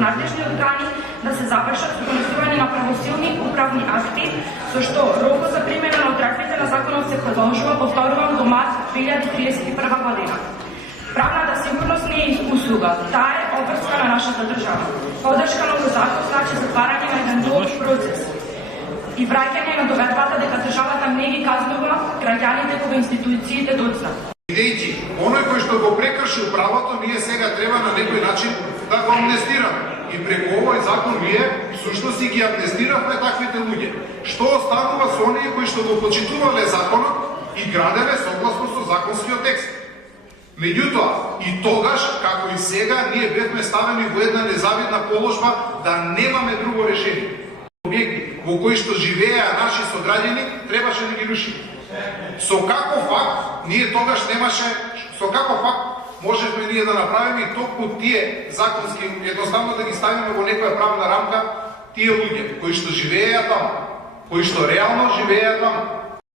надлежни органи да се запишат со донесување на правосилни управни акти, со што рокот за примена на одредбите на законот се продолжува, повторувам, до март 2031 година. Правната сигурност не е услуга, таа е обврска на нашата држава. Подршка на овој закон значи затварање на еден долг процес и враќање на довербата дека државата не ги казнува граѓаните кога институциите доцнат. Бидејќи оној кој што го прекршил правото, ние сега треба на некој начин да го амнестираме. И преку овој закон ние всушност и ги амнестиравме таквите луѓе. Што останува со оние кои што го почитувале законот и граделе согласно со законскиот текст? Меѓутоа, и тогаш, како и сега, ние бевме ставени во една незавидна положба да немаме друго решение. Објекти во кои што живееа наши сограѓани требаше да ги рушиме. Со каков факт ние тогаш немаше, со каков факт можевме ние да направиме и токму тие законски едноставно да ги ставиме во некоја правна рамка тие луѓе кои што живееа таму, кои што реално живееа таму.